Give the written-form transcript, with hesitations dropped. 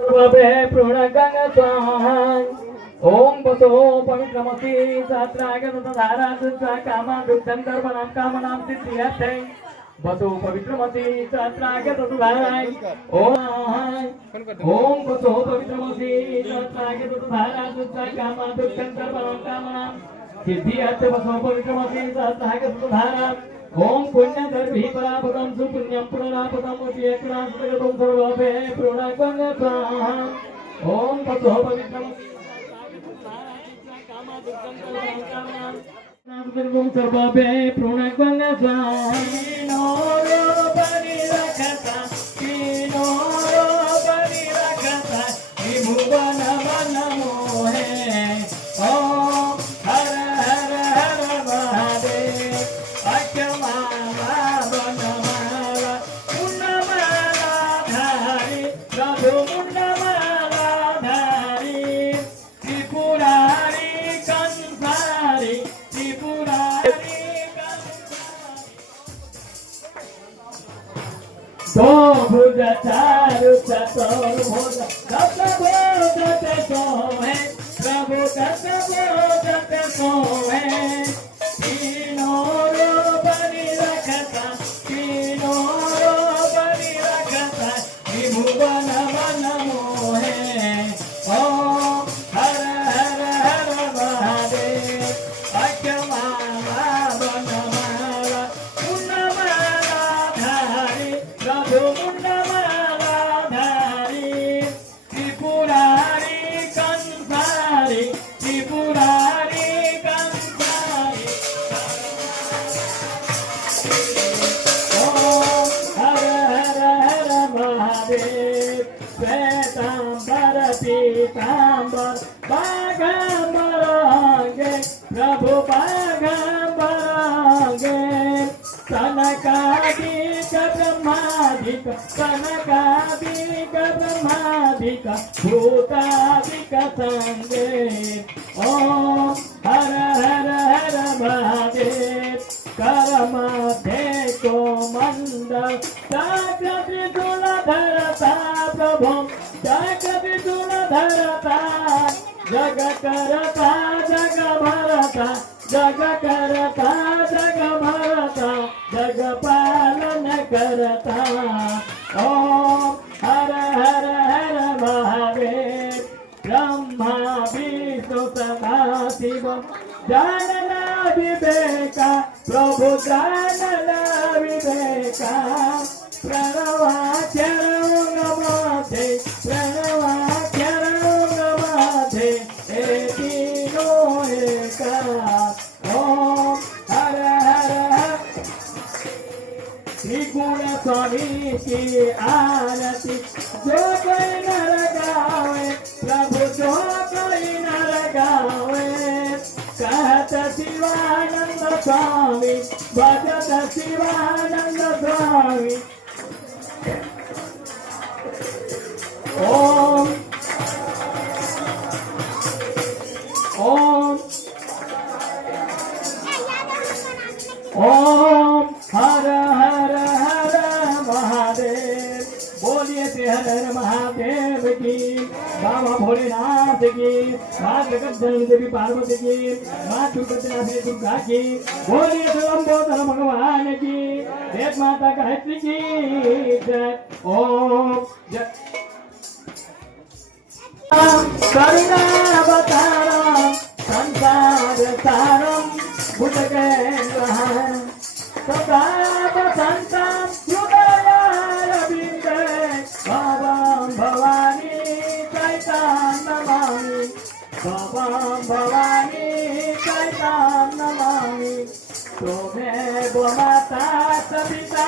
ओम बसो पवित्रमसि सात्रागतधारा कामा दुग्धं कर्मणां कामनां सिद्ध्यर्थे बसो पवित्रमसि सात्रागतधाराय ओम बसो पवित्रमसि सात्रागतधारा कामा दुग्धं कर्मणां कामनां सिद्ध्यर्थे बसो पवित्रमसि सात्रागतधारा ओम पुण्यदर्भी परापदं सुपुण्यं पुनरापदं उद्येकरास्तगतं सर्वभे प्रणगणप्राः ओम बसो पवित्रमसि सर्वभे प्रणगणप्राः नोरो परिरक्षता नोरो परिरक्षता विभुवन मनमोहे ओम हर हर हर महादेव भुज चारु चतुर्भुज दशभुज सोहे प्रभु दशभुज सोहे तीनों रूप निरखता तीनों रूप निरखता विभुवन मन मोहे ओम हर हर हर महादेव अक्षमाला वनमाला पुण्यमाला धारी प्रभु मुंडमाला धारी त्रिपुरारी कंसारी त्रिपुरारी कंसारी ओम हर हर हर महादेव श्वेतांबर पीतांबर बाघांबरांगे प्रभु बाघांबरांगे सनकादिक ब्रह्मादिक सनकादिक ब्रह्मादिक भूतादिक संगे ओम हर हर हर महादेव करमध्ये को मंडल जागृति तुल धरता प्रभु जागृति तुल धरता जग करता जग भरता जग करता जग भरता जग पालन करता ओम हर हर हर महादेव ब्रह्मा विष्णु सदा शिव जानना विवेका प्रभु जानना विवेका प्रणवाचरण नमस्ते प्रणवाचरण नमस्ते तीनो एका ओम हर हर हर त्रिगुण स्वामी की आरती जो कोई नर गावे प्रभु जो कोई नर गावे कहत शिवानंद स्वामी भजत शिवानंद स्वामी ओम ओम ओम हर हर हर महादेव बोलिए श्री हर हर महादेव की बाबा भोलेनाथ की माँ जगत देवी पार्वती की माँ दुर्गति दुर्गा की बोलिए लंबोदर भगवान की वेद माता गायत्री की जय ओम जय करुणावतारम संसार सारम भुजगेन्द्रहं सदा वसन्तं हृदयारविन्दे भवं भवानी चैतां नमामि भवं भवानी चैतां नमामि त्वमेव माता च पिता